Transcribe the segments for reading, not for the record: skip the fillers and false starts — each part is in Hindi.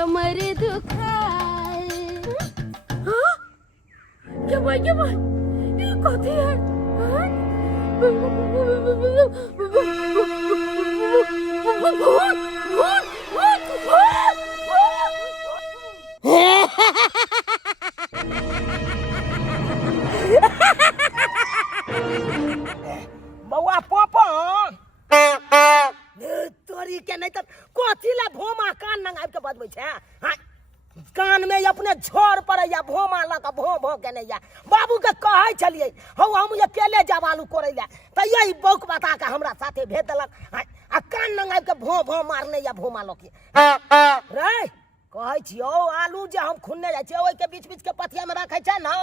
कमर दुखाए। हाँ? क्या भाई ये कथी है? हाँ? बउआ पोपो तोरी के नहीं तो कथी ला भोमा कान नंगाब के बजबै छै। हाँ? कान में अपने झोर पड़ैया भोमा ला के भो भो के नहीं बाबू के कहै छलिए हौ हम अकेले जाब आलू कोड़ै ला त यही बौक बता के हमरा साथे भेज देलक। हाँ? आ कान नंगाब के भो भो मारने या भोमा लो के रे कहै छियौ आलू जे हम खुन्ने जाइ छियै ओइ के बीच बीच के पथिया में राखै छै ना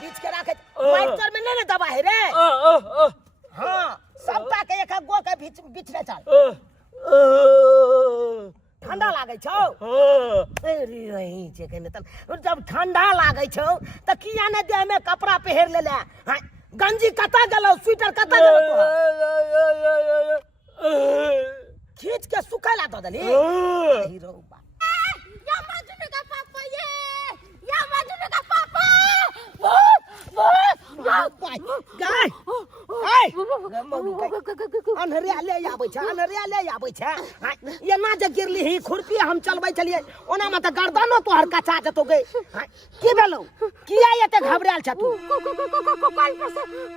बीच के राखे फाइटर में नहीं दबा है रे। हाँ सबटा के एक गो के बीच बीच में चल ठंडा लागे छौ। अरे रही छै कने त जब ठंडा लागे छौ त किया ने देह में कपड़ा पहिर ले ले। हाँ? गंजी कता गेलो स्वेटर कता गेलो खींच के सुखाला दो दली हीरो बा या मजनू का पापा या मजनू का पापा गाय अनहरिया ले आबै छै एना जे गिरली ही खुरपी हम चलबै छलिए ओना में त गर्दनो तोहर कचा जतो गई। की भेलौ किया एते घबराल छ तू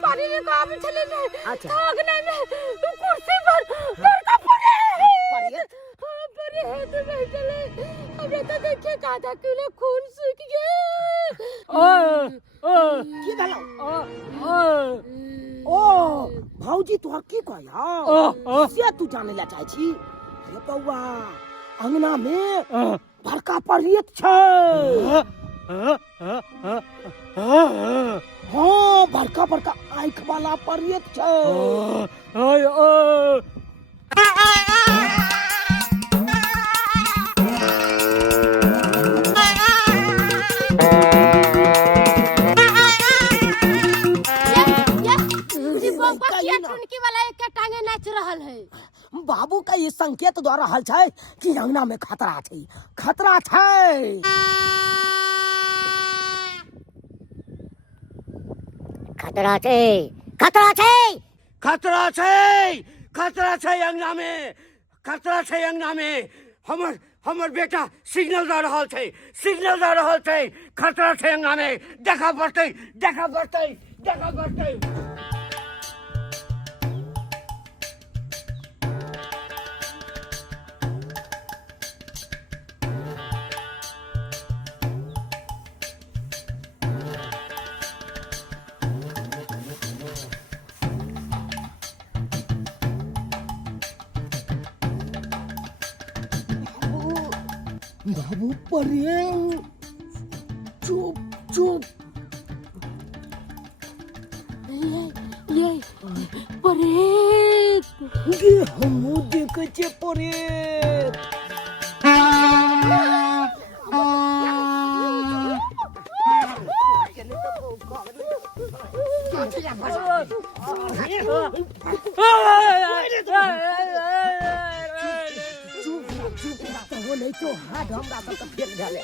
पानी में काम चले ने थगने में कुर्सी पर का पड़े है तो नहीं चले हमने तो देखे आधा किलो खून सूख गया। की भेलौ ओ भौजी तोहर की कहया से तू जाने ला चाहे छी। अरे बौआ अंगना में बड़का परियत छै। हाँ बड़का बड़का आँख वाला परियत छै। बाबू का ये संकेत दे रहल छै कि अंगना में खतरा छै खतरा छै। खतरा छै खतरा छै खतरा छै खतरा छै अंगना में खतरा छै अंगना में हमर बेटा सिग्नल दे रहल छै खतरा छै अंगना में देखा पड़तै बाबू परे चुप चुप ये परे गे हम देखे छे परे नहीं तो हाथ हमरा सब के फेंक डाले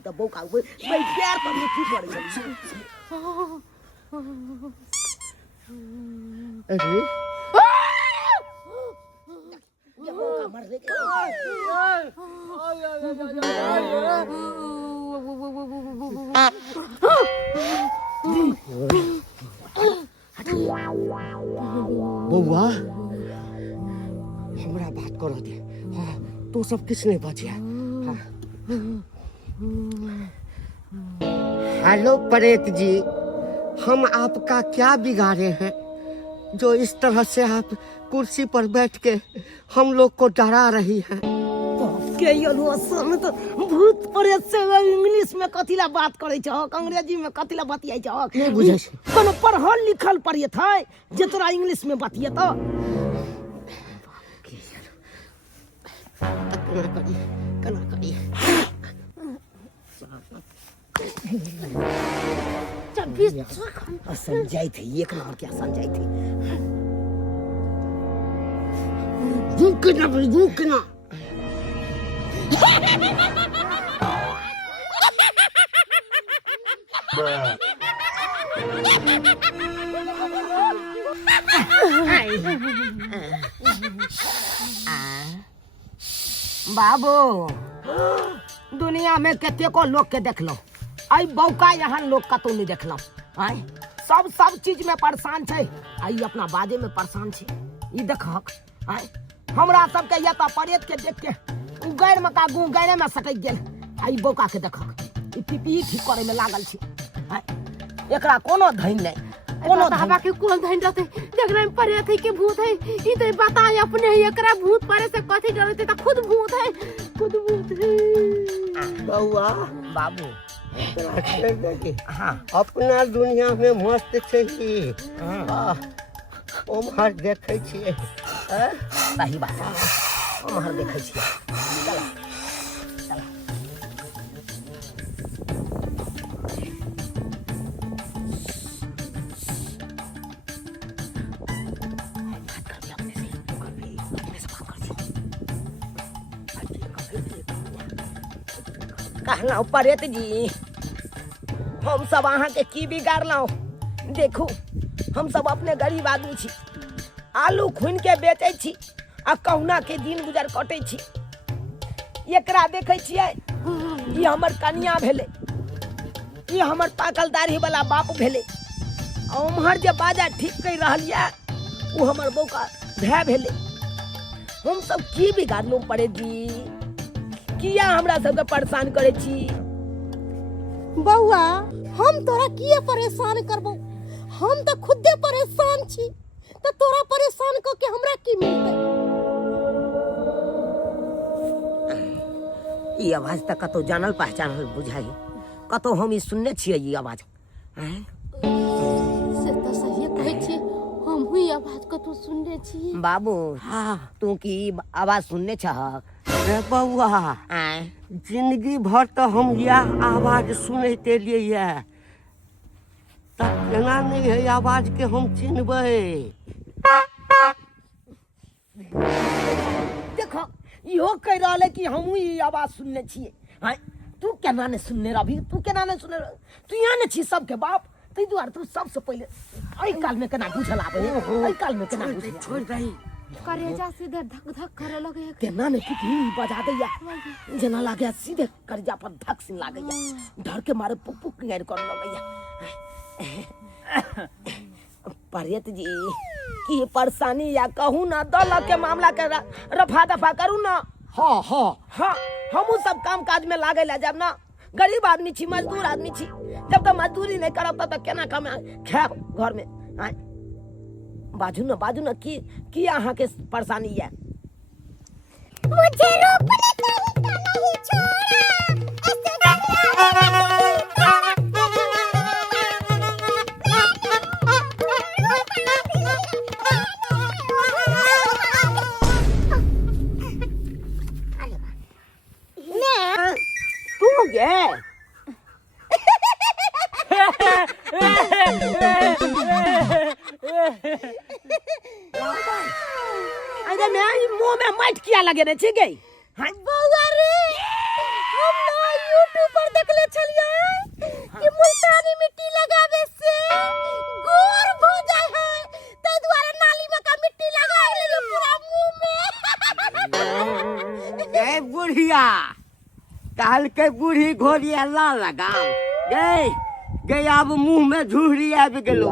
तो बोका मैं प्यार पर मुट्ठी पड़ गई। अरे ये बोका मरने के बउआ हमरा बात कर दे। हाँ तो सब किस नहीं बचिया। हाँ। हेलो परेत जी हम आपका क्या बिगाड़े हैं जो इस तरह से आप कुर्सी पर बैठ के हम लोग को डरा रही हैं। के यलो सन तो भूत प्रेत से इंग्लिश में कथिला बात करे छ अंग्रेजी में कथिला बतियाई छ नहीं बुझै छै कोनो पढ़ल लिखल पढ़ियत है जे तोरा इंग्लिश में बतियत केना करी समझाई थे एक नंबर क्या समझाई थे दुखना बाबू दुनिया में कतेको लोग के देखलो आई बौका यहाँ लोग कतौ नहीं देखलो आई सब चीज में परेशान छे आई अपना बाजे में परेशान छे ई देखक आई हमरा सबके या त परेत के देख के गैर में का गु गैरे में सटक गेल आई बौका के देखक ई पीपी ठीक करे में लागल छे आई एकरा कोनो धैन नहीं कोनो धाबा के कोन धैन रहते जकरा में परेत है के भूत है ई त बता अपने एकरा भूत परे से कथि डरते त खुद भूत है बउआ बाबू हाँ अपना दुनिया में मस्त छै ओम्हर देखै छियै सही बात ओम्हर देखै छियै चला चला कहना परेत जी हम सब अहाँ के की बिगाड़लौ देखू हम सब अपने गरीब आदमी छी आलू खुन के बेचै छी आ कहुना के दिन गुजर कटै छी एकरा देखै छियै ई हमर कनिया भेलै ई हमर पाकल दाढ़ी वाला बाप भेलै उम्हर जे बाजा ठीक कहि रहल ये उ हमर बौका भाय भेलै हम सब की बिगाड़लौ परेत जी किया हमरा सबके परेशान करे छी बउआ हम तोरा किए परेशान करबो हम तो खुदे परेशान छी तो तोरा परेशान क के हमरा की मिलतै ई आवाज तक कतौ जानल पहचानल बुझाई कतौ हम ई सुनने छियै ई आवाज से त सही कहै छी हम हुई आवाज को तू सुनने छी बाबू हाँ तू की आवाज सुनने छह रे बउआ जिंदगी भर तो हम यह आवाज सुनते लिए तब केना नहीं है आवाज के हम चिन्हबै देखो इहो कह रहले कि हम ई आवाज सुनने छियै हां तू केना ने सुनने रहबी तू केना ने सुनने तू यहाँ ने छी सबके बाप तै दुआरे तू सबसे पहले आई काल में केना बुझल आबे आई काल में केना बुझल छोड़ दही करेजा सीधे धक धक करे लगे केना ने कितनी बजा दैया जना लागे सीधे करजा पर धक सिन लागैया डर के मारे पुक पुक गैर कर लगैया परेत जी की परेशानी या कहूँ ना दल के मामला के रफा दफा करू ना हाँ हाँ हाँ हमू सब काम काज में लागे ला जब ना गरीब आदमी छी मजदूर आदमी छी जब तक मजदूरी नहीं करब तब तक केना कम खाब घर में बाजू न की अहाँ के परेशानी है मुझे रोकने का नहीं छोड़ा तू गे अरे मैं मुंह में मट किया लगे ने छी गई बउआ रे हम ना YouTube पर देखले छलिए कि मुल्तानी मिट्टी लगावे से गोर हो जाय है तै द्वारा नाली में का मिट्टी लगा लेलो पूरा मुंह में ए बुढ़िया काल के बूढ़ी घोड़िया ला लगाम गई गई अब मुंह में झुहरी आबि गेलो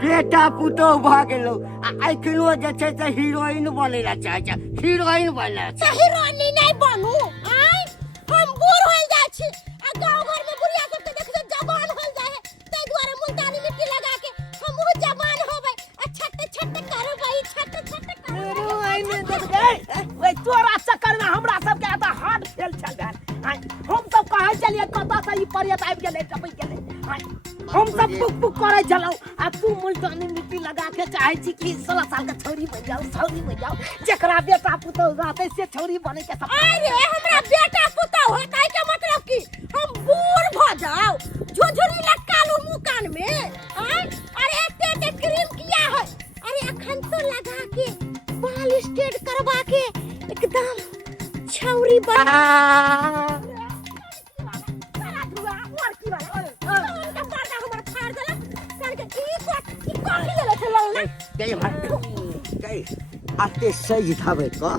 बेटा पुतो भ गेलो आ अखनो जे छै से हीरोइन बनै ला चाहे छै हीरोइन बनै छै हीरोइन नहीं बनू आई हम बूढ़ होल जाय छी आ गांव घर में बुढ़िया सब के देख से जवान होल जाय है तै द्वारा मुल्तानी मिट्टी लगा के हम वो जवान होबै आ छट छट करबै छट छट करबै हीरोइन गई ओए तोरा चक्कर में हमरा सब के आता हार्ट पड़िया त आबि गेलै टपै गेलै हम सब पुक पुक करे चलौ आ तू मुल्तानी मिट्टी लगा के चाहे छी कि 16 साल के छोरी बन जाओ छौरी बन जाओ जेकरा बेटा पुतौ रहते से छोरी बने के सब अरे हमरा बेटा पुतौ है काहे के मतलब कि हम बूढ़ भ जाओ झुझुरी लटका लूं मुंह कान में अरे एते क्रीम किया है अरे अखन तो लगा के बाल स्ट्रेट करवा के एकदम छौरी बना आते सही थावे को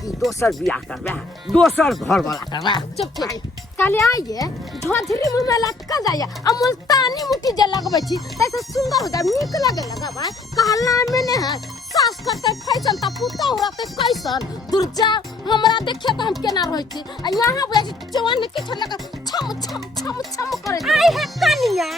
कि दोसर बियाह करबे दोसर घर वाला करबे चुप चुप काले आइए झोझरी मुंह में लटका जाइए आ मुल्तानी मुट्ठी जे लगबै छी तैसे सुंदर हो जाए नीक लगे लगबा कहला में ने है सास करते फैशन त पुतो रहते कैसन दुर्जा हमरा देखिए त हम केना रहै छी आ यहां बुझै छी जवान के छ लगा छम छम छम छम करे आई है कनिया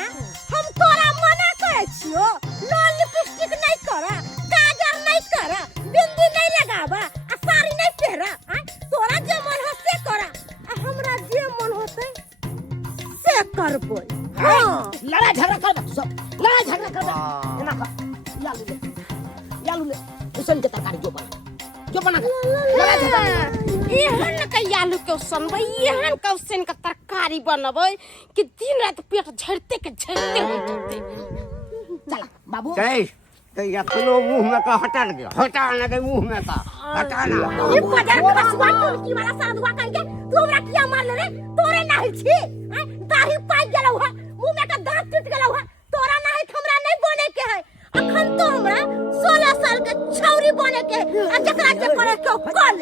हम तोरा मना करे छियो लाल लिपस्टिक नहीं करा काजल नहीं करा बिंदी नहीं लगावा आ साड़ी नहीं पहरा तोरा जे मन हो से करा आ हमरा जे मन होते से करबो हां लड़ा झगड़ा कर सब लड़ा झगड़ा कर एना कर यालू ले उसन के तरकारी जो बना लड़ा झगड़ा एहन के आलू के सनबै एहन के उसन के तरकारी बनबै कि दिन रात पेट झड़ते के झड़ते होते चला बाबू कई अपनो मुंह में का हटा ना के मुंह में का हटा ना ये बाजार खसवा टुलकी वाला साधुआ कह के तू हमरा किया मार ले तोरे नाही छी दाढ़ी पाक गेलौ है मुंह में का दांत टूट गेलौ है तोरा नाही हमरा नहीं बने के है अखन तो हमरा 16 साल के छौरी बने के आ जकरा जे करे के कर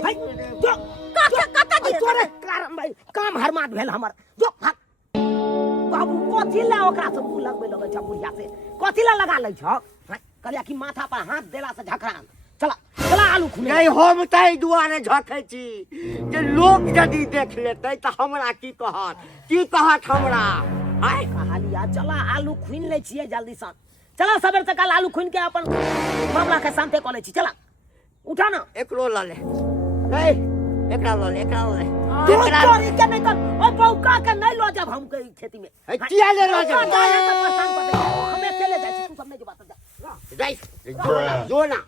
जो कता दी तोरे कारण भाई काम हरमाट भेल हमर जो बाबू कथि ला ओकरा से मुंह लगबै लगै छ बुढ़िया से कथि ला लगा लै छ कहलिया कि माथा पर हाथ देला से झखरान चला आलू खुने नहीं हम तै दुआरे झखै छी जे लोग यदि देख लेतै त हमरा की कहत हमरा आय कहलिया चला आलू खुइन लै छियै जल्दी सन चला सवेर से कल आलू खुइन के अपन मामला के शांति क लै छी चला उठा ना एकरो ल ले एकरा ल ले तू चोरी के नहीं कर ओ बौका के नहीं लो जब हम कई खेती में किया ले लो जब हमें अकेले जाय छी तू सब नहीं जो बात जा जाई जो ना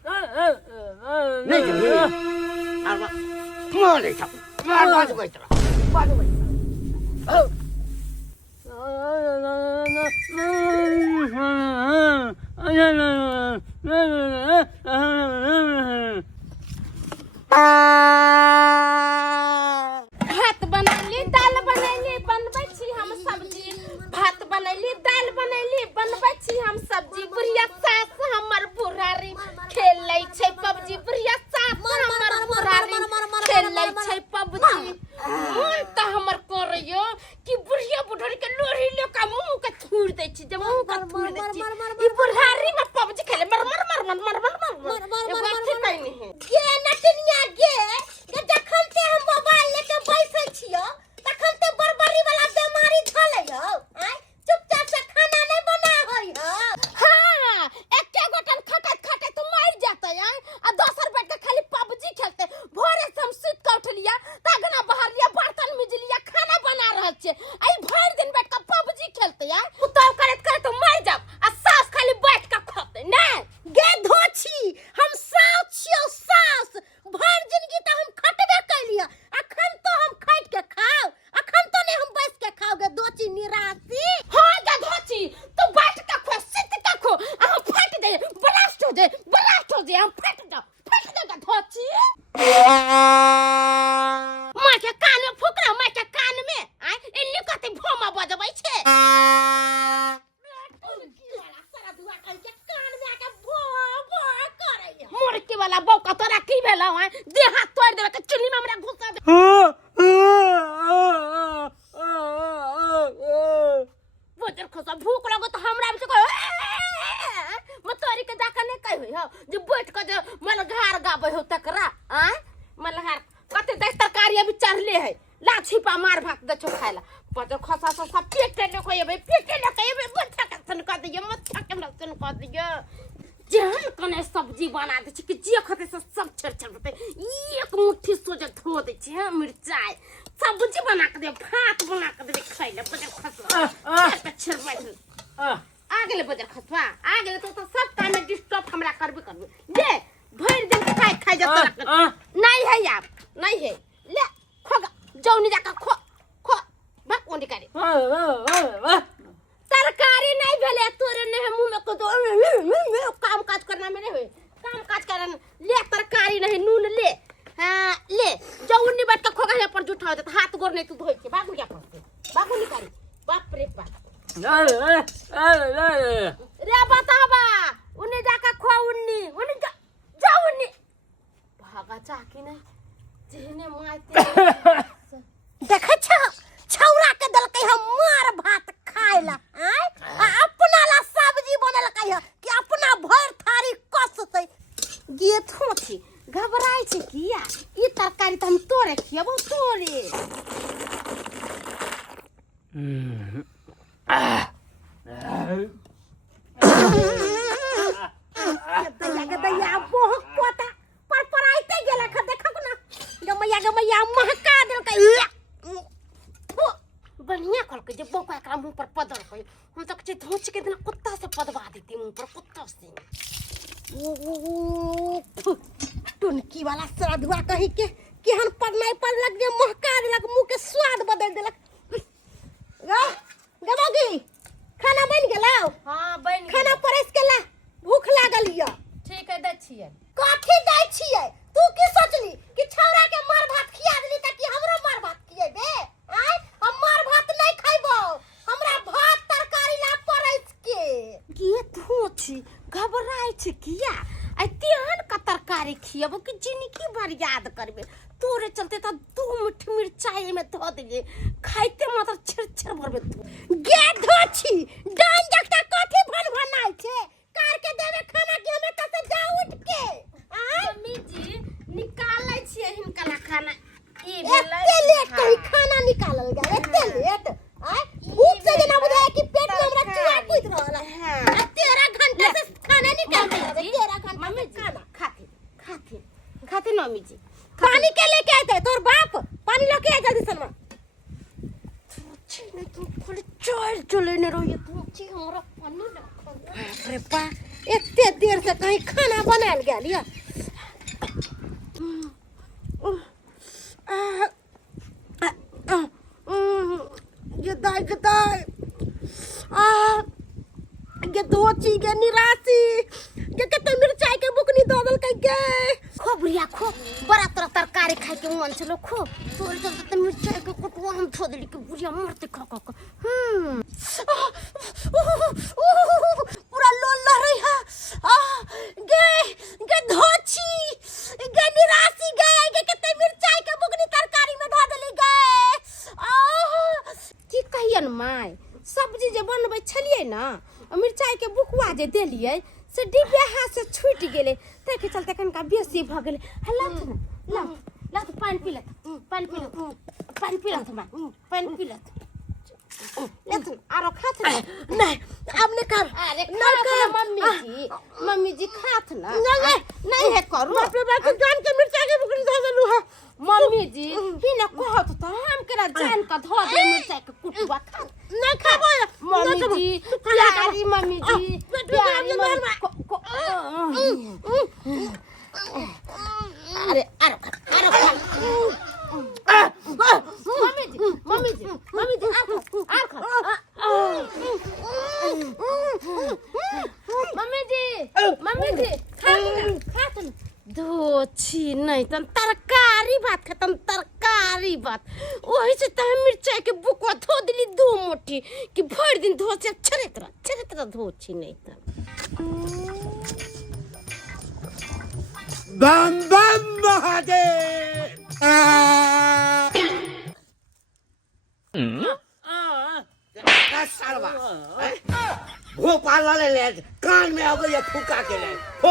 नहीं जो आवा मोले छ मार बाज बैठ भात बनैली दाल बनैली बनबै छी हम सब्जी भात बनैली दाल बनैली बनबै छी हम सब्जी बुढ़िया सास हमर बुढ़ारी खेलै छै पबजी बुढ़िया सास हमर बुढ़ारी खेलै छै पबजी मन त हमर करैयो कि बुढ़िया बुढ़ारी के लोरी लोका मुंह के थूर दै छी जे मुंह के थूर दै छी ई बुढ़ारी में पबजी खेले मर मर मर मर मर मर मर ए बात छै नहीं के नटनिया गे जखन ते हम मोबाइल लेके बैसल छियो तखन ते बरबरी वाला बीमारी धले हो चुपचाप से खाना नहीं बना होई हो हां एके गोटन खटत तो मर जाते आ दोसर बैठ के खाली पबजी खेलते भोरे से हम सुत के उठलिया तगना बाहर लिया बर्तन मिजलिया खाना बना रहल छे आई भर दिन बैठ के पबजी खेलते उताव करत तो मर जाब आ सास खाली बैठ के खाते ना गे धोछी हम सास छियो सास भर जिंदगी त हम खटबे कैलिया अखन तो हम खट के खाओ अखन तो नहीं हम बैठ के खाओगे दोची निरासी हां जा धोची तू बैठ के खो सिट के खो आ हम फट जाए ब्लास्ट हो जाए हम फट जा धोची मां के कान में फुकरा मां के कान में इन्ने कते भोमा बजबै छे मुर्की वाला बौका तोरा की भेलौ देह हाथ तोड़ देबे त चुल्ली में हमरा घुसा दे बोझर खोसा भूख लगो तो हमरा से कह मतोरी के जाकर नहीं कहि हो जे बैठ के जे मलघार गाबै हो तकरा मलघार कते दे तरकारी अभी चढ़ले है ला छिपा मार भात दे छो खाइला बोझर खोसा सब पेटे न कोइबे बच्चा के सन कर दियो मच्छा के सन कर दियो जहन कने सब्जी बना दे छी कि जे खते से सब छर होते एक मुट्ठी सोजे धो दे छी मिरचाई सब्जी बना के दे भात बना के दे खाइले बजर खसवा अच्छा बैठ आगे ले बजर खसवा आगे ले तो सब काम में डिस्टर्ब हमरा करबे ले भर दिन खाई जाता नहीं है यार नहीं है ले खोगा जौनी जाका खो बाप ओंडी करे तरकारी नहीं भेले तोरे ने मुंह में को दो काम काज करना में नहीं होए काम काज करन ले तरकारी नहीं नून ले हां ले जौनी बात का खोगा हे पर जुठा होत हाथ गोर नहीं तू धोई के बागु क्या करते बागु नहीं करे बाप रे बाप रे बताबा उन्ने जाका खो उन्नी उन्नी जा उन्नी भागा चाकी नहीं जेने माइते देखे छौरा के दल के हम मार भात खाइला अपना ला सब्जी बनल कहियो कि अपना भर थारी कस से गे थोथी घबराई छे किया ई तरकारी त हम तोरे खियबो तोरे गदैया बहुत कोता पर आइते गेला ख देखक ना गमैया महका दल के बढ़िया कल के जब बोका एकरा मुंह पर पदर होय हम तक जे धोच के दिन कुत्ता से पदवा देती मुंह पर कुत्ता से टुनकी वाला श्राद्धवा कही के केहन पर नहीं पर लग जे महका देलक मुंह के स्वाद बदल देलक गबोगी खाना बन गेलौ हां बन खाना परस के ला भूख लागल य ठीक है दै छियै कथि दै छियै तू की सोचली कि छौरा के मार भात खिया देली ताकि हमरो मार भात खियेबे हम मार भात नहीं खाइबो हमरा भात तरकारी ला परस के गे थोथी घबराई छे किया आई तेहन का तरकारी खियबो कि जिनकी बार याद करबे तोरे चलते त 2 मुट्ठी मिर्चाई में धो दिए खाइते मात्र छर भरबे तू गे धोछी डान जकता कथि भन भनाई छे कार के देवे खाना कि हमें कसे जा उठ के मम्मी जी निकालै छियै हिनका ला खाना ई एते लेट कहीं खाना निकालल गया एते लेट भूख से जना बुझाए कि पेट में हमरा चुआ कुद रहल है 13 घंटा से खाना निकाल दे 13 घंटा मम्मी जी खाना खाते मम्मी जी पानी के लेके आते तोर बाप पानी लेके आ जल्दी सनमा नहीं तू खोले चले ने रहिए तू छी हमरा पानी रखो अरे बा एते देर से कहीं खाना बनाल गेल या ये दाई ये धोची के निराशी के कते मिर्चाई के बुकनी ददल के गे खो बुढ़िया खो बड़ा तरह तरकारी खाए के मन चलो खो तोरे चलते त मिर्चाई के कुटवा हम धो देली के बुढ़िया मरते खा पूरा लोल रही है गे धोची गे निराशी गे कते मिर्चाई के बुकनी तरकारी में धो देली गे की कहियन माय सब्जी जे बनबै छलिए ना मिर्चाई के बुकवा जे देलिए से डिब्बे हाथ से छूट गेले ते के चलते कनका बेसी भ गेले हल्ला ला तो पानी पी ले पानी पी ले पानी ले ले तू आरो खात नहीं अब नहीं कर अरे मम्मी जी खात ना नहीं है करू अपने बात जान के मिर्चाई के बुकनी धो देलु है मम्मी जी ही ना कहत त हम केरा जान का धो दे मिर्चाई के कुटवा खा ना खाबो मम्मी जी प्यारी मम्मी जी प्यारी अरे मम्मी जी मम्मी जी खा धोची नहीं तन तरकारी भात खतम तरकारी भात वही से त मिर्चाई के बुकवा धो दिली 2 मुट्ठी कि भर दिन धो से छरेतरा धोची नहीं त बम बम महादेव सालवा भोपाल ले कान में आगे ये फूका के ले फो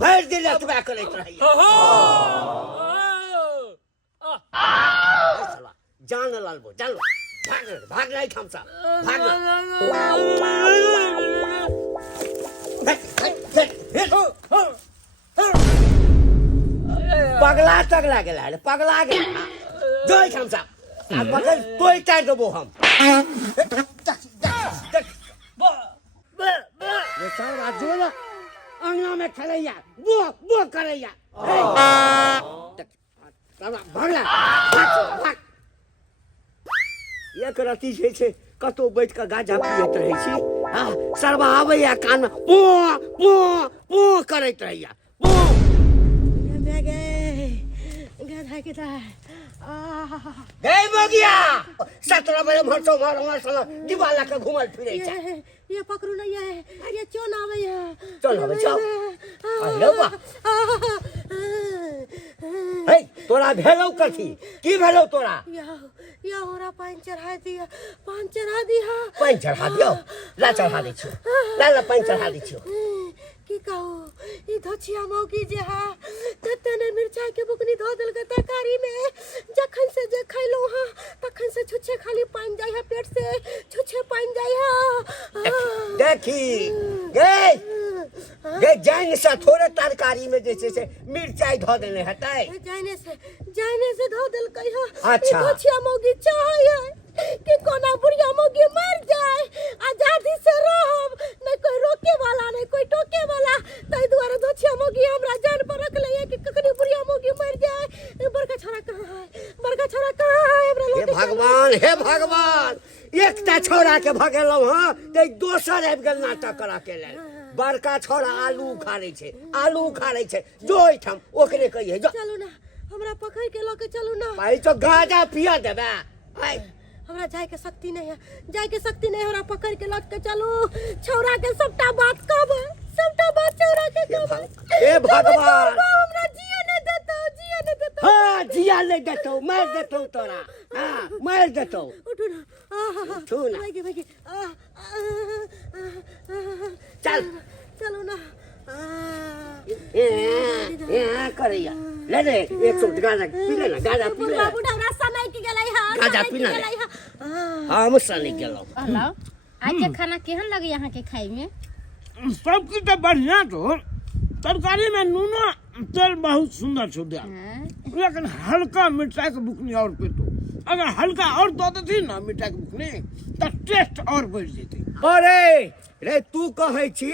भर दिन तुबा करत रही सालवा जान लालबो जान भाग नहीं थमसा भाग पगला गेला जोई हमसा आ बगल तोय टाइट देबो हम ये सारा जोला अंगना में खलैया वो करैया भगला भाग एक रती छै कतो बैठ के गाजा पियत रहै छी हां सरबा आबैया कान में पो करैत रहैया पो गाधा के ता गई बगिया 17 बजे भरसो मार दिवाला के घुमल फिरै छै ये पकड़ू नहीं है ये चोन आवे है चल हवे जाओ हेलो बा हे तोरा भेलौ कथी की भेलौ तोरा या हमरा पानी चढ़ा दिया पानी चढ़ा दियो ला चढ़ा दै छियो ला पानी चढ़ा दै छियो की कहू ई धछिया मौकी जे हा ततने मिर्चाई के बुकनी धो देल के तरकारी में जखन से जे खैलो हां तखन से छुछे खाली पानी जाय है पेट से छुछे पानी जाय है देखी गे जाने से थोड़े तरकारी में जैसे से मिर्चाई धो देने हटाए जाने से धो देल कई है अच्छा धछिया मौकी चाहे कि कोना बुढ़िया मौगी मर जाए आजादी से रहब नहीं कोई रोके वाला नहीं कोई टोके वाला तई द्वारा धछिया मौगी हमरा जान पर रख ले कि कखनी बुढ़िया मौगी मर जाए बड़का छोरा कहां है हमरा हे भगवान एकटा छोरा के भगेलौ हां ते दोसर आबि गेल नाटक करा के ले बड़का छोरा आलू उखाड़ै छै जो एठाम ओकरे कहिए चलू ना हमरा पकड़ के ल के चलू ना भाई तो गाजा पिया देबे आइ हमरा जाय के शक्ति नहीं है हमरा पकड़ के लट के चलू छौरा के सबटा बात कहब छौरा के कहब हे भगवान हमरा जिया न देतो हां जिया ले देतो मार देतो तोरा हां मार देतो उठू ना भागी चलो ना करैया ले 100 गाजा पी ले ना गाजा पी ले बुढ़ा रास्ता नहीं के गेलै हा गाजा पी ले हम सनी गेलौ हेलो आज के खाना केहन लगे यहाँ के खाई में सब की तो बढ़िया तो तरकारी में नूना तेल बहुत सुंदर सुधा लेकिन हल्का मिर्चाई के बुकनी और पे तो अगर हल्का और दो देती ना मिर्चाई के बुकनी तो टेस्ट और बढ़ जेती अरे रे तू कहै छी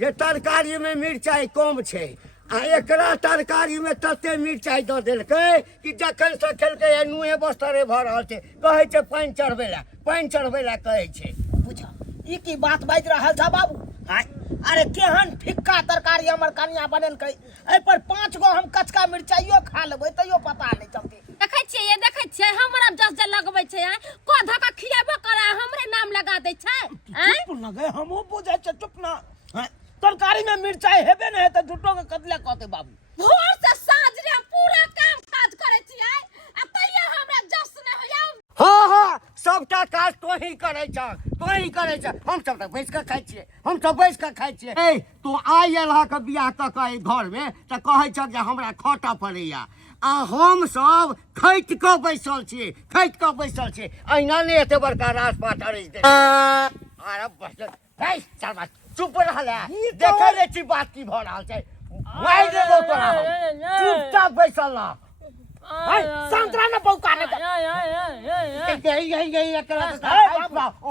जे तरकारी में मिर्चाई कम छै आ एकरा तरकारी में तते मिर्चाई दऽ देलकै कि जखन से खेलकै नुए बस्तरे भऽ रहल छै कहै छै पानि चढ़बै ला कहै छै बुझ ई की बात बाजि रहल छ बाबू अरे केहन फिक्का तरकारी हमर कनिया बनेलकै एहि पर 5 गो हम कचका मिर्चाइयो खा लेबै तैयो पता नहि चलतै देखै छियै हमरा जस जे लगबै छै को धका खियाबो करे हमरे नाम लगा दै छै चुप न गए हमो बुझै छै चुप ना तरकारी में मिर्चाई हेबे नहीं है झूठो के कतले कहते बाबू भोर से साँझ रे पूरा काम काज करे छियै आ तैया हमरा जस न होया हाँ सबटा काज तोही करै छ हम सब बैस के खाइ छियै ए तो आइ एलहा के बियाह क के घर में त कहै छ जे हमरा खटा पड़ैया आ हम सब खैट के बैसल छी अहिना ने एते बड़का राजपाट अरैज दे अरे बस चल चुप रहल है देखै ले छी बात की भ रहल छै मारि देबो तोरा चुपचाप बैसल रह संतरा न पौका ने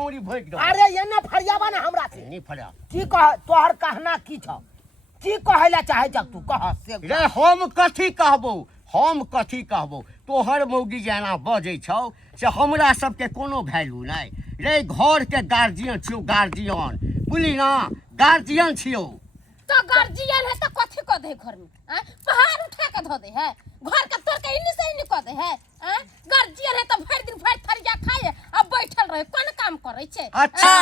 ओरी भोग दो अरे ये न फरियाबा ना हमरा से नहीं फरिया की कह तोहर कहना की छ की कहैला चाहे छ तू कह से रे हम कथी कहबो तोहर मौगी जेना बजै छौ से हमरा सबके कोनो वैल्यू नहीं रे घर के गार्जियन छियो बुझली ना गार्जियन छियो तो गार्जियन है तो कथी क दे घर में पहाड़ उठा के धो दे है घर के तोर के इन्नी से इन्नी क दे है गार्जियन है तो भर दिन भर थरिया खाए अब बैठल रहे कोन काम करे छे अच्छा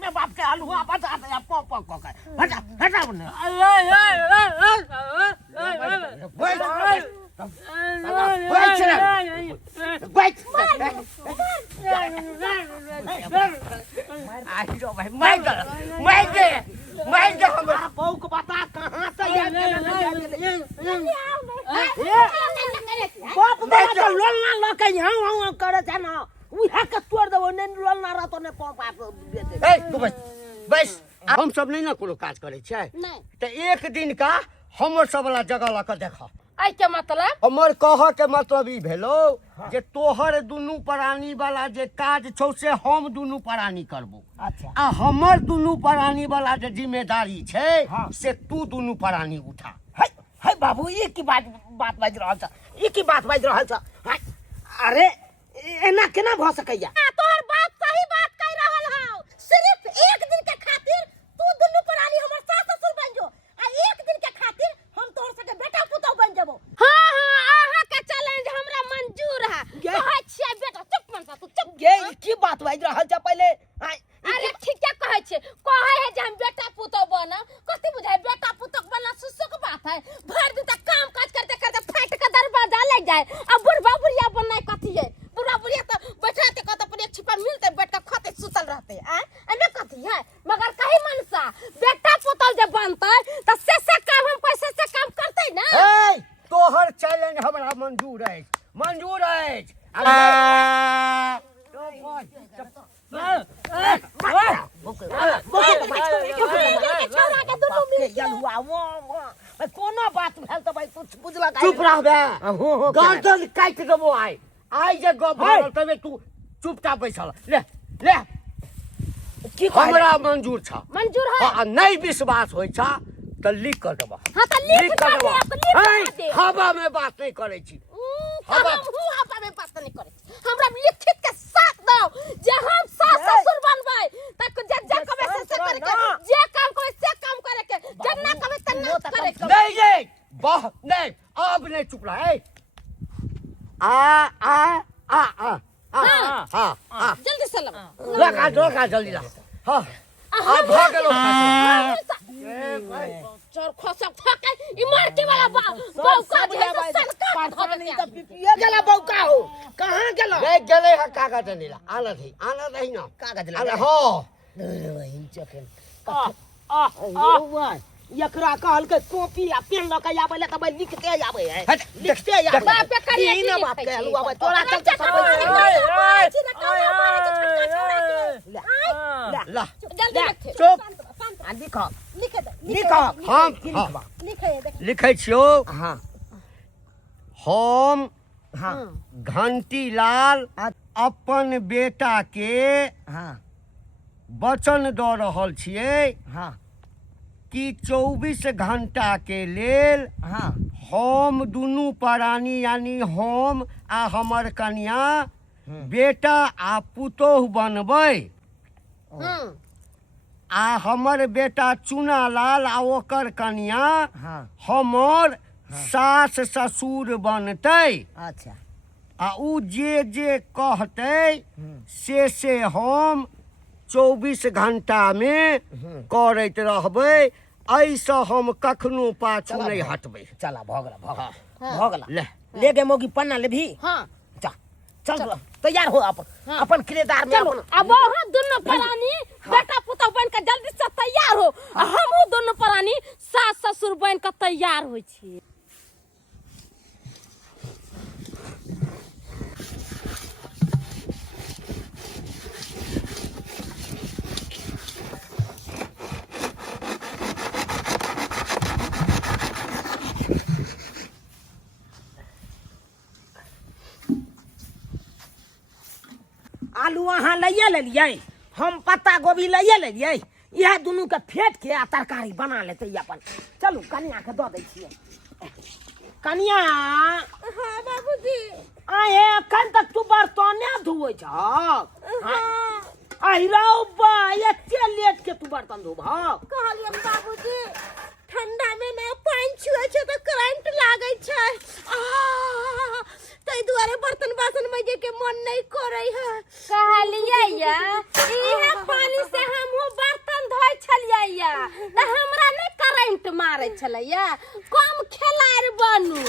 में बाप के हलवा बजा दे पो हटा पौक बता कहां से बाप बेटा लोलना लके हां करे छ ना उहा के तोड़ देबो ने लोलना रहतो ने पाप ए तू बस हम सब नहीं ना कोनो काज करे छै त एक दिन का हमर सब वाला जगह ला के देखा। आई के मतलब हमर कह के मतलब ई भेलो जे तोहर दुनू प्राणी वाला जे काज छौ से हम दुनू प्राणी करबो। अच्छा आ हमर दुनू प्राणी वाला जे जिम्मेदारी छै से तू दुनू प्राणी उठा। है बाबू ये की बात बाज रहल छ, ये की बात बाज रहल छ। हाय, अरे एना केना भ सकैया? तोहर बाप सही बात कह रहल हौ। सिर्फ एक दिन के खातिर तू दुनू प्राणी हमर सास ससुर बन जो, आ एक दिन के खातिर हम तोहर सके बेटा पुतौ बन जबो। हां हां आहा के चैलेंज हमरा मंजूर है। कहै छियै बेटा चुप मन सा तू चुप। ये की बात बाज रहल छ पहले? हाय, अरे ठीक है कहै छै, कहै है जे हम बेटा पुतौ बन, कथि बुझाय बेटा पुतौ बनना सुसुक बात है। भर दिन तक काम काज करते करते फाट के दरवाजा लग जाए। अब बुढ़वा बुढ़िया बनना कथि है? बुढ़वा बुढ़िया तो बैठाते कहते अपन एक छिपा मिलते बैठ के खाते सुतल रहते हैं। एने कथि है? मगर कहीं मनसा बेटा पुतौ जे बनतै त से काम हम पैसे से काम करतै ना। ए तोहर चैलेंज हमरा मंजूर है, मंजूर है। कोनो बात भेल त भाई कुछ बुझलक? चुप रह बे, गर्दन काट देबो। आई जे गप भरल तबे तू चुपचाप बैसल। ले ले की हमरा मंजूर छ। मंजूर है। आ नहीं विश्वास होय छ त लिख कर देबो। हां त लिख कर दे, लिख दे। हवा में बात नहीं करे छी। हवा में बात नहीं करे। हमरा लिखित के साथ दो जे हम सास ससुर बनबै त जे कबे से करे के, जे काम करे से काम करे के, जन्ना कबे तन्ना करे के। नहीं नहीं वाह नहीं अब नहीं चुप रहा है। आ जल्दी से लो। लगा जल्दी ला। हां आ भाग लो। चोर खोसक ठोके ई मारती वाला बौका जे पता नहीं त पिपिए गेला बौका हो। कहां गेला? ले गेले है कागज नीला। आना थी ना कागज अरे ले। हां वही चकन एकरा कहल के कॉपी आ पेन ल के आबे ले त भाई लिखते आबे है। लिखते आबे। बाप पे करिए ई ना बाप लिखै के छी। लुआ तोरा चल के सब ला जल्दी लिख। चुप आ लिख लिख दे, लिख हम लिख दे। लिखै छियो। हां हम हां घंटी लाल अपन बेटा के हां वचन दऽ रहल छियै हां कि 24 घंटा के लेल हां हम दुनू प्राणी यानी हम आ हमर कन्या बेटा आ पुतोह बनबै। आ हमर बेटा चुना लाल आ ओकर कन्या हां हमर सास ससुर बनतै। अच्छा आ उ जे कहतै से हम 24 घंटा में करैत रहबै। ऐसे हम कखनो पाछू नहीं हटबै। चला भगला ले ले गे मोगी पन्ना ले भी। हां चल तैयार हो अपन किलेदार में चलो। अपन अब हम दोनों प्राणी बेटा पुतौ बन के जल्दी से तैयार हो। हमहु दोनों प्राणी सास ससुर बन के तैयार होई छी। आलू अहाँ लइए लेलिए, हम पत्ता गोभी लइए लेलिए। यह दुनू के फेट के आ तरकारी बना लेते अपन। चलू कन्या के दऽ दै छियै। कन्या हां बाबूजी। आए एखन तक तू बर्तने धोबै छ? अहिरौ बा एते लेट के तू बर्तन धोबह? कहलियन बाबूजी ठंडा में ना पानी छुए छै त करंट लागै छै। तै दुआरे बर्तन बासन मजे के मन नहीं करे है। कहलियै या इहे पानी से हमहु बर्तन धोइ छलियै या त हमरा नै करंट मारै छलैया। कम खेलार बनू।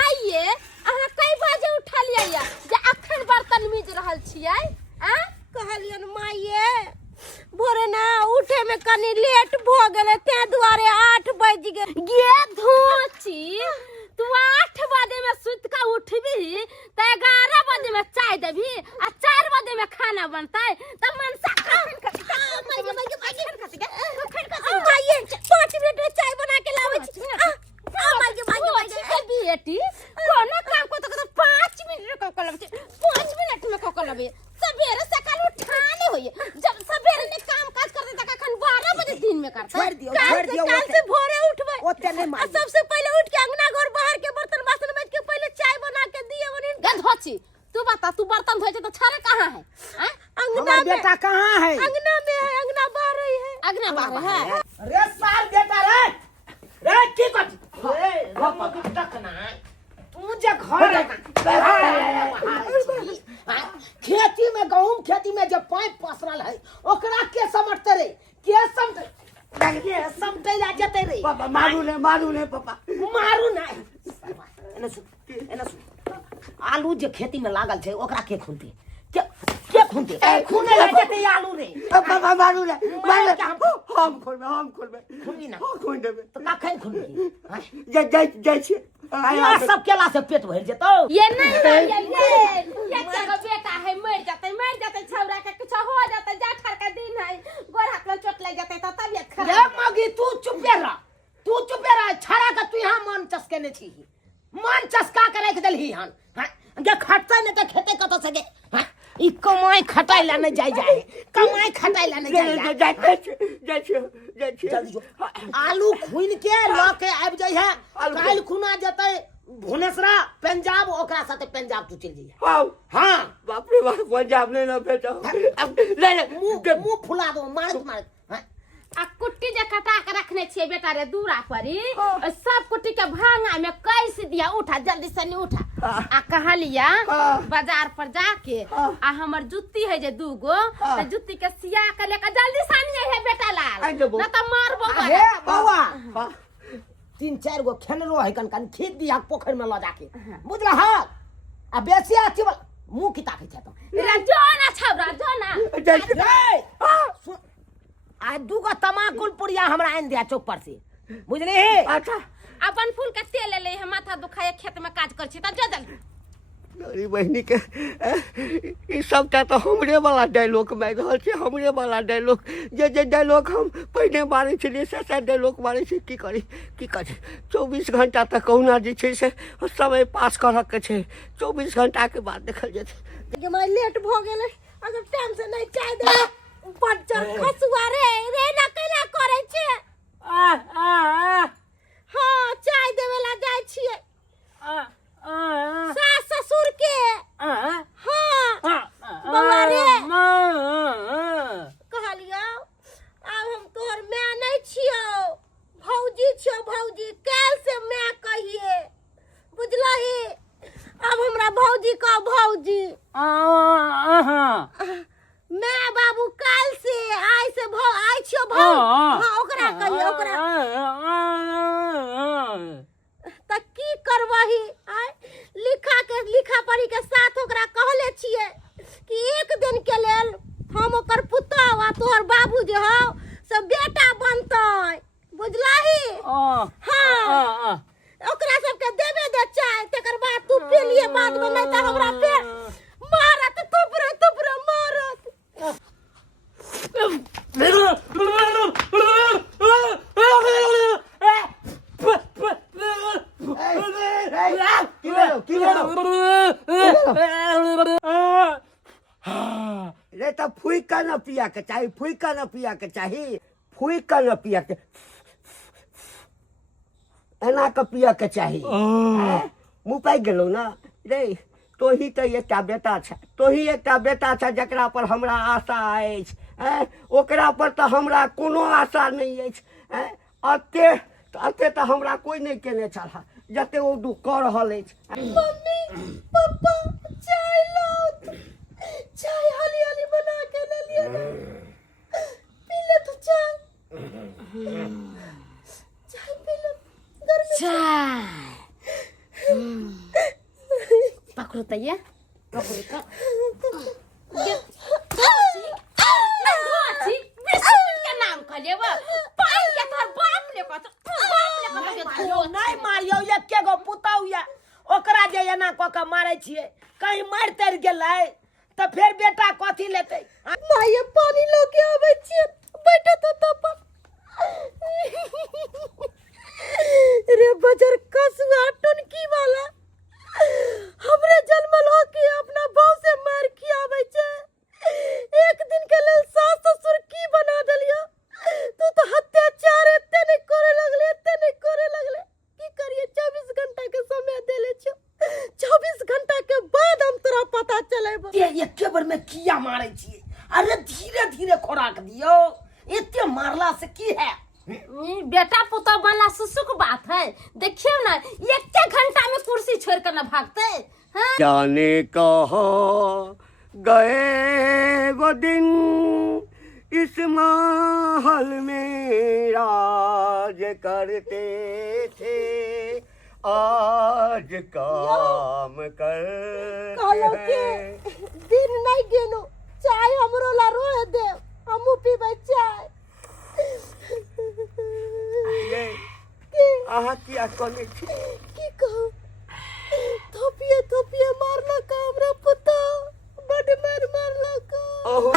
आइए अहाँ कई बजे उठलियै या जे अखन बर्तन मिज रहल छियै? कहलियन माये भोरे ना उठे में कनी लेट भ गेले ते दुआरे 8 बज गेल। गे धोची तू 8 बजे में सुत के उठबी त 11 बजे में चाय देबी आ 4 बजे में खाना बनतै त मनसा माये 5 मिनट में चाय बना के लाबै छी। नहीं आ मार सबसे पहले उठ के अंगना घर बाहर के बर्तन बासन माज के पहले चाय बना के दिए उन्हें गंध होची तू बता तू बर्तन धोए तो छारे कहाँ है हैं? अंगना हमार में बेटा कहाँ है अंगना में है अंगना बाहर रही है अगना बाहर है रे साल बेटा रे की कर रे बाप तक ना तू जे घर खेती में गहूम खेती में जब पाइप पसरल है ओकरा के समझते रे के समझ समझे ला जते रे पापा मारू ने पापा मारू नहीं एने सुन आलू जे खेती में लागल छै ओकरा के खुनते के खुनते खुने ला जते आलू रे पापा मारू ने हम खोलबे खुनी ना खोल देबे तो कखन खुनबी जाय छी या सब केला से पेट भर जेतौ ये नहीं ये का बेटा है मर जाते छौरा के कुछ हो जाते जाठर का दिन है गोर हाथ में चोट लग जाते तो तबीयत ये खराब मगी तू चुपे रह छड़ा के तू यहाँ मन चसकेने छी मन चसका के रख देलही हन जे खटते ने त खेते कत से गे ई कमाई खटाई ला नहीं जाय कमाई खटाई ला नहीं जाय छी जल्दी जो आलू खुइन के ल के आबि जाय है काल खुना जते भुवनेश्वर पंजाब ओकरा साथे पंजाब तू चल जाइए हां बाप रे बाप पंजाब नहीं ना बेटा ले मुंह फुला दो मारत आ कुट्टी जे कटा के रखने छिए बेटा रे दूरा परी सब कुट्टी के भांगा में कैसे दिया उठा जल्दी से नहीं उठा आ कहा लिया बाजार पर जाके आ हमर जुत्ती है जे दूगो त जुत्ती के सिया के लेकर जल्दी सानिए है बेटा लाल ना त मारबो हे बाबा 3-4 गो खेनरो है कन खींच दिया पोखर में ल जाके बुझला हां आ बेसी आथी मुंह की ताकै छै त रे जो ना छौरा जो ना आ दूगो तमाकुल पुड़िया हमरा आन दिया चौक पर से बुझली अच्छा अपन फूल के तेल ले ले माथा दुखाए खेत में काज कर छी त जा जल्दी गरीब बहनी के ई सबटा तो हमरे वाला डायलॉग मारि रहल छै हमरे वाला डायलॉग जे डायलॉग हम पहिने मारै छलियै से डायलॉग मारै छी की करी 24 घंटा तक कहुना जे छै से समय पास करऽ के छै 24 घंटा के बाद देखल जेतै कि मैं लेट भ गेलै अगर टाइम से नहीं चाय दे पंचर खसुआ रे ना केना करे छै हां चाय देवे ला जाय छियै सास ससुर के हां बउआ रे कहलियो अब हम तोहर माय नहीं छियो भौजी छियो भौजी काल से माय कहिए बुझलही अब हमरा भौजी का भौजी मैं बाबू काल से आइ से आइ छियो भौ हां ओकरा कहियो ओकरा त की करबही आइ लिखा पढ़ी के साथ ओकरा कहले छियै कि एक दिन के लेल हम ओकर पुतौ आ तोहर बाबू जे हौ से बेटा बनतै बुझलही हां ओकरा सबके देबे दे चाय तकर बाद तू पी लिए बाद में नहीं त हमरा फेर मारत तुपरे मारत रे तो फूक का न पिया के चाही फूक का न पिया के चाही फूक का न पिया के एना के पिया के चाही मुँह पाकि गेलौ ना रे तोही तो एकटा बेटा छै तोही एकटा बेटा छै जकरा पर हमरा आशा अछि ओकरा पर तो हमरा कोनो आशा नहीं अछि अते तो हमरा कोई नहीं केने छल जते ओ दुख कऽ रहल अछि मम्मी पापा चाय लो चाय हाली बना के ले लिया पी ले तू चाय पी ले गर्मी चाय पकड़ो तैया के नाम कहले पाई के तोहर बाप ले नहीं मारियो एके गो पुतौ या ओकरा जे एना क के मारै छियै कहीं मारि तर गेलै त फेर बेटा कथी लेतै माये पानी लो के आबै छियै बैठो तो तप रे बजर कसुआ टुनकी वाला हमरे जन्मल हो के अपना भाव से मार खियाबै छै एक दिन के लेल सास ससुर की बना देलियो तू तो अत्याचार एते नहीं करे लगले अपने किया मारे छिए अरे धीरे धीरे खोराक दियो एते मारला से की है बेटा पुता बनला सुसुक बात है देखियो ना एक घंटा में कुर्सी छोड़ कर ना भागते हाँ? जाने कहाँ गए वो दिन इस महल में राज करते थे आज काम करते हैं। दिन नहीं गिनो चाय हमरो ला रोए दे हमू पीबे चाय ये आहा किया कोने की कहूं थोपिए मारला का हमरा पुता बड़ मारला का ओहो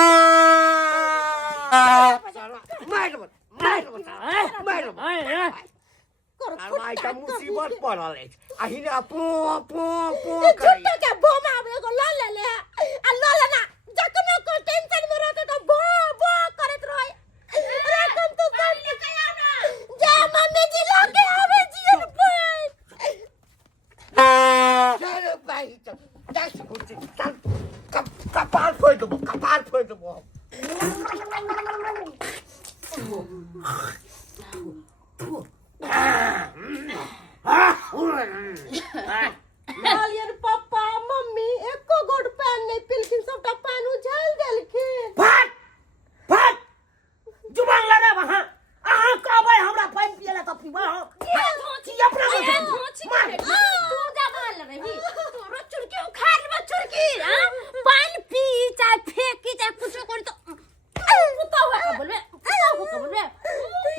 मार का मुसीबत पड़ल है अहिना पो पो पो करे झुट्टा के बोमा एगो ला ले आ ला लेना जखन को टेंशन में रह के बो बो करत रहे रकम तो सब निकल ना जा मम्मी जी लोग आवे जियन पे चल भाई चल दस कुछ चल कपाल फोड़ दो मालियन पापा मम्मी एको गोड़ पैन नहीं पिलखिन सबटा पैन उझल देलखिन फट फट जुबान लड़ा वहां आहा कहबै हमरा पानी पियला त पीबा अपना मार तू जा बोल रही तोरो चुड़की उखाड़ ले चुड़की हां पानी पी चाहे फेंकी चाहे कुछ कर तो पुता हुआ का बोलबे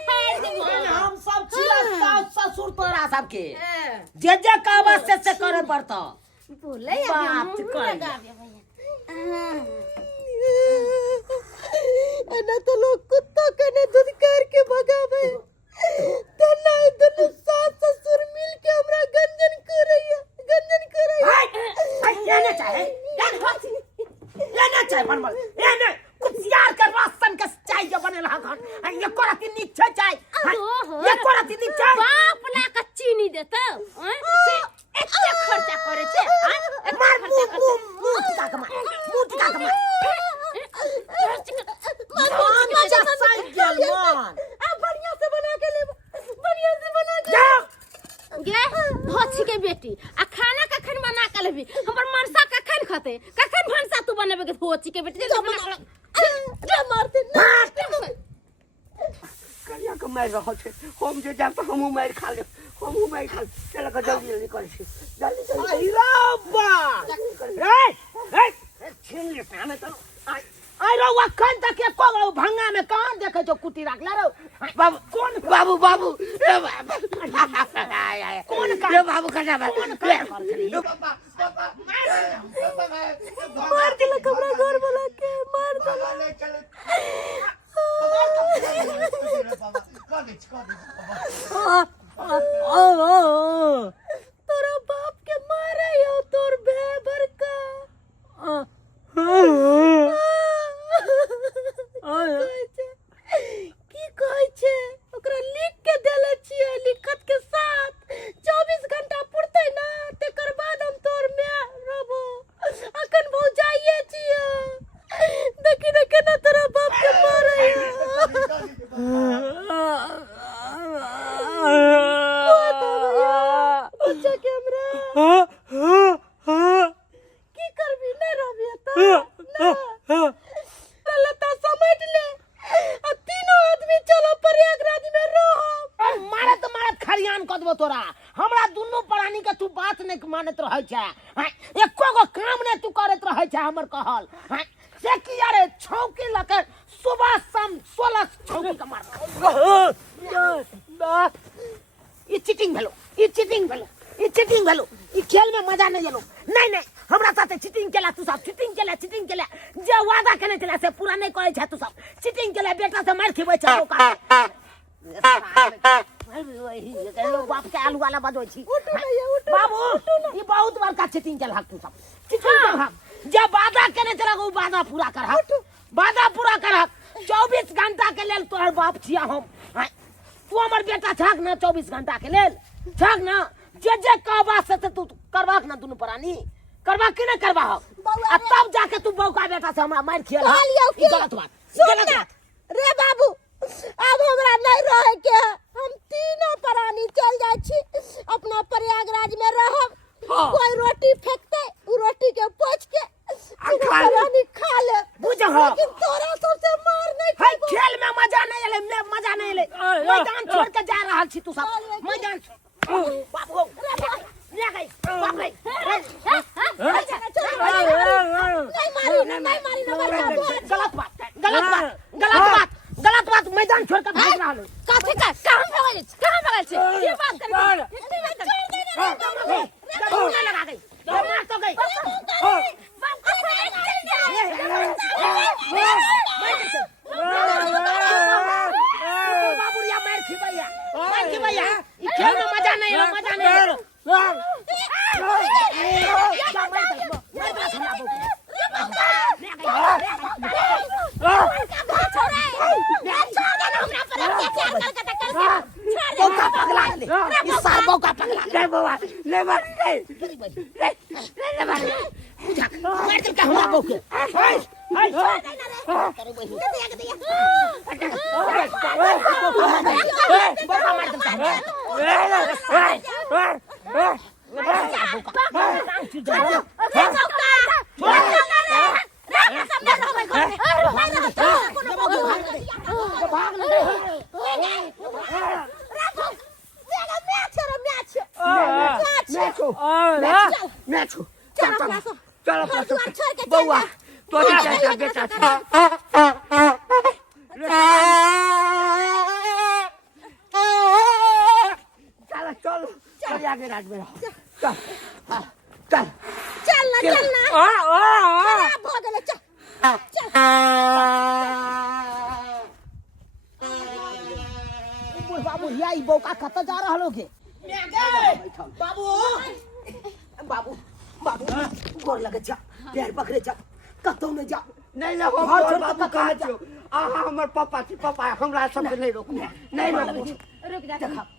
फेंक दे हम सब छिया सास ससुर तोरा सबके जे कहबा से करे पड़ता बोले बात कर लगावे भैया एना तो लोग कुत्ता के ने धुतकार के भगावे तना इतने सास ससुर मिल के हमरा गंजन करैया लेना चाहे बनबल एने कुछ यार के राशन के चाय जो बनेला घर ये कोराती नीक छै चाय ये कोराती नीक छै बाप ला के चीनी देता एते खर्चा करे छे मार मुंह टिका के मार मान जा साइकिल मान आ बढ़िया से बना के ले जा गे भोची के बेटी आ खाना कखन बना के लेबी हमर मनसा कखन खते कखन भंसा तू बनेबे के भोची के बेटी जा मारते ना करिया के मार रहल छै हम जे जाब त हमहु मार खा ले चल के जल्दी करे जल्दी रब्बा ए छीन ले पाने त आई रो वखन तक एको भंगा में कहां देखे जो कुटी राखला रो बाबू कौन बाबू ए बाबू कौन का ए बाबू कजा बा मार दिला कमरा घर वाला के मार दिला तोरा बाप के मारे हो तोर बेबर का की कहै छै ओकरा लिख के देले छियै लिखत के साथ 24 घंटा पुरतै ना तेकर बाद हम तोर में रहबो अखन भौ जाइए छियै देखि न केना तोरा बाप के मारे अच्छा कैमरा की करबी न रहबी त लता समेट ले आ तीनों आदमी चलो प्रयागराज में रहो मारत खरियान क देबो तोरा हमरा दुनु प्राणी के तू बात नहीं मानत रहै छै एको गो काम नहीं तू करत रहै छै हमर कहल से की यारे छौकी लके सुबह शाम 16 छौकी के मार ई चीटिंग भेलो ई खेल में मजा नहीं एलो नहीं हमरा साथे चीटिंग केला तू सब चीटिंग केला जे वादा केने केला से पूरा नहीं करे छै तू सब चीटिंग केला बेटा से मार खिबै छै ओका बाप के आलू वाला बजै छी बाबू ई बहुत बड़का चीटिंग केला तू सब चीटिंग केला जे वादा केने चला वो वादा पूरा कर 24 घंटा के लेल तोहर बाप छिया हम तू हमर बेटा छाक ना 24 घंटा के लेल छाक ना जे कहबा से तू करबाक ना दुनु प्राणी करवा कि नहीं करवा हो बउआ आ तब जाके तू बौका बेटा से हमरा मार खियल कहलियौ कि गलत बात सुन गलत ना, बात रे बाबू अब हमरा नहीं रहे के है। हम तीनों प्राणी चल जाय छी अपना प्रयागराज में रहब। हाँ। कोई रोटी फेंकते उ रोटी के पोछ के खा ले। प्राणी खा ले बुझ हो लेकिन तोरा सबसे मार नहीं हाय खाबो। खेल में मजा नहीं आले मजा नहीं आले मैदान छोड़ के जा रहल छी तू सब मैदान बाबू ले गई बाप रे नहीं मारी गलत बात मैदान छोड़ के भाग रहल कथी का कहां भगल छी ये बात लगा गई मार तो गई बाबूरिया मार खिबैया ई खेल में मजा नहीं है मजा नहीं है ले मार बउआ तोरी जैसा बेटा चल चल प्रयागराज में रहो चल चल चलना भागले चल बाबू या ई बौका कत जा रहल हो के बाबू बाबू बाबू गोर लगे जा पैर पकड़े जा कतौ नहीं जा नहीं ले हो घर छोड़ बाबू के कहा छो आहा हमर पापा छी पापा हमरा सब के नहीं रोकू नहीं रोकू रुक जा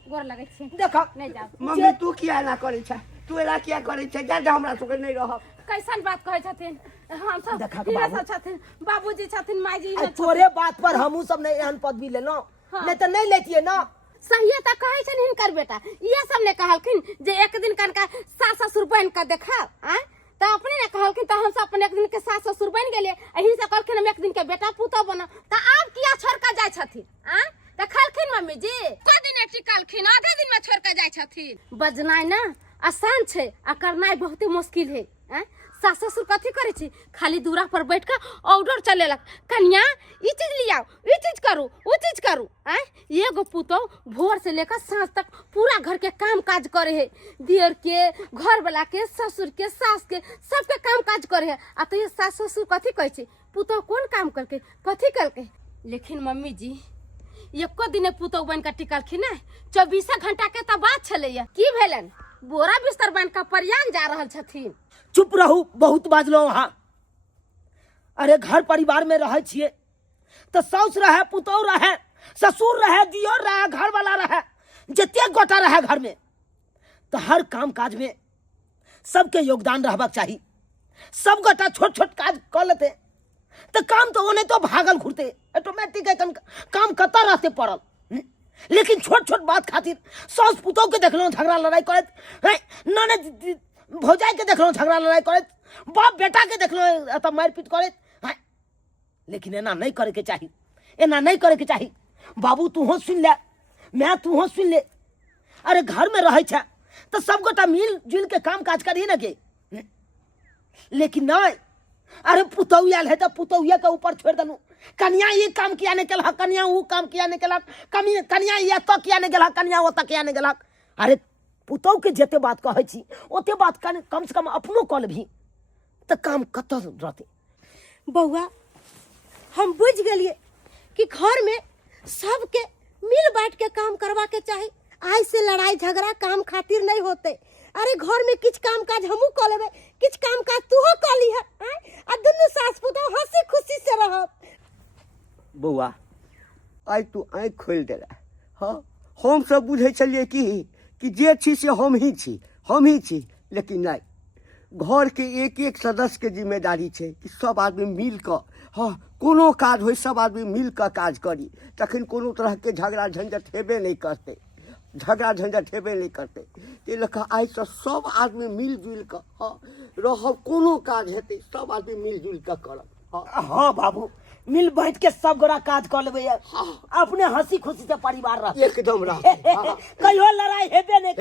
गोर लगै छी देखा नहीं जाओ मम्मी तू किया ना करे छ तू एला किया करे छ जा जा हमरा सब के नहीं रह कैसन बात कहै छथिन हम सब देखा हीरा बाबू। सब छथिन बाबूजी छथिन मायजी आ तोरे बात पर हमहू सब नहीं एहन पदवी लेलो नहीं तो नहीं लेतिए ना सही त कहै छन हिनकर बेटा ये सब ने कहलखिन जे एक दिन कनका सास ससुर बन के देखा आय त अपने ने कहलखिन त हम सब अपन एक दिन के सास ससुर बन गेलिए एही से कहलखिन हम एक दिन के बेटा पुतौ बना त आब किया छोड़ के जाय छथिन आय त खलखिन मम्मी जी क दिन टिकलखिन आधे दिन में छोड़ के जाय छथिन बजनाय ना आसान छै आ करनाय बहुते मुश्किल है आय सास ससुर कथी करे छी खाली दूरा पर बैठ के ऑर्डर चलेलक कन्या ई चीज लियाओ ई चीज करू वो चीज करू आय एगो पुतौ भोर से लेकर सांझ तक पूरा घर के काम काज करे है दियर के घर वाला के ससुर के सास के सबके काम काज करे है आ तो ये सास ससुर कथी कहै छी पुतौ कोन काम करके कथी करके लेकिन मम्मी जी एको दिने पुतौ बन के टिकलखिन नै 24 घंटा के त बात छलैया की भेलन बोरा बिस्तर बन के प्रयाग जा रहल छथिन चुप रहू बहुत बाजलो वहाँ अरे घर परिवार में रहे छिए तो साउस रहे पुतौ रहे ससुर रहे दियोर रहे घर वाला रहे जते गोटा रहे घर में तो हर काम काज में सबके योगदान रहबाक चाहिए सब गोटा छोट छोट काज कर लेते तो काम तो ओने तो भागल घुरते ऑटोमेटिक काम कता रहते पड़ल लेकिन छोट छोट बात खातिर साउस पुतौ के देखलो झगड़ा लड़ाई करत ननद भौजाई के देखलो झगड़ा लड़ाई करत बाप बेटा के देखलो त मारपीट करत लेकिन एना नहीं करे के चाहिए एना नहीं करे के चाहिए बाबू तू हो सुन ले मैं तू हो सुन ले अरे घर में रहे छ तो सब गोटा मिल जुल के काम काज करिए ना के लेकिन नहीं अरे पुतौ आयल है तो पुतौया के ऊपर छोड़ दनु कन्या ये काम किया नहीं केलक कन्या वो काम किया नहीं केलक कन्या ये तो किया नहीं गेलक कन्या वो तो किया नहीं गेलक अरे पुतौ के जते बात कहै छी ओते बात कम से कम अपनो कल भी तो काम कत रहते बउआ हम बुझ गेलिए कि घर में सबके मिल बांट के काम करवा के चाही आज से लड़ाई झगड़ा काम खातिर नहीं होते अरे घर में किछ काम काज हमू क लेबे किछ काम काज तूहो क लीह आ दुनू सास पुतौ हंसी खुशी से रहब बउआ आई तू आँख खोल दे हाँ हम सब बुझे चलिए कि जे छी से हम ही छी लेकिन नहीं घर के एक एक सदस्य के जिम्मेदारी छै कि सब आदमी मिल कऽ हाँ कोनो काज होय सब आदमी मिल कऽ काज करी तखन कोनो तरह के झगड़ा झंझट हेबे नहीं करते ताहि लऽ कऽ आइसँ सब आदमी मिलजुलि कऽ हाँ रहब कोनो काज हेतै सब आदमी मिलजुलि कऽ करब हाँ बाबू मिल बैठ के सब गोरा काज कर लेबै अपने हंसी खुशी से परिवार रह एकदम रह कहियो लड़ाई हेबे नहीं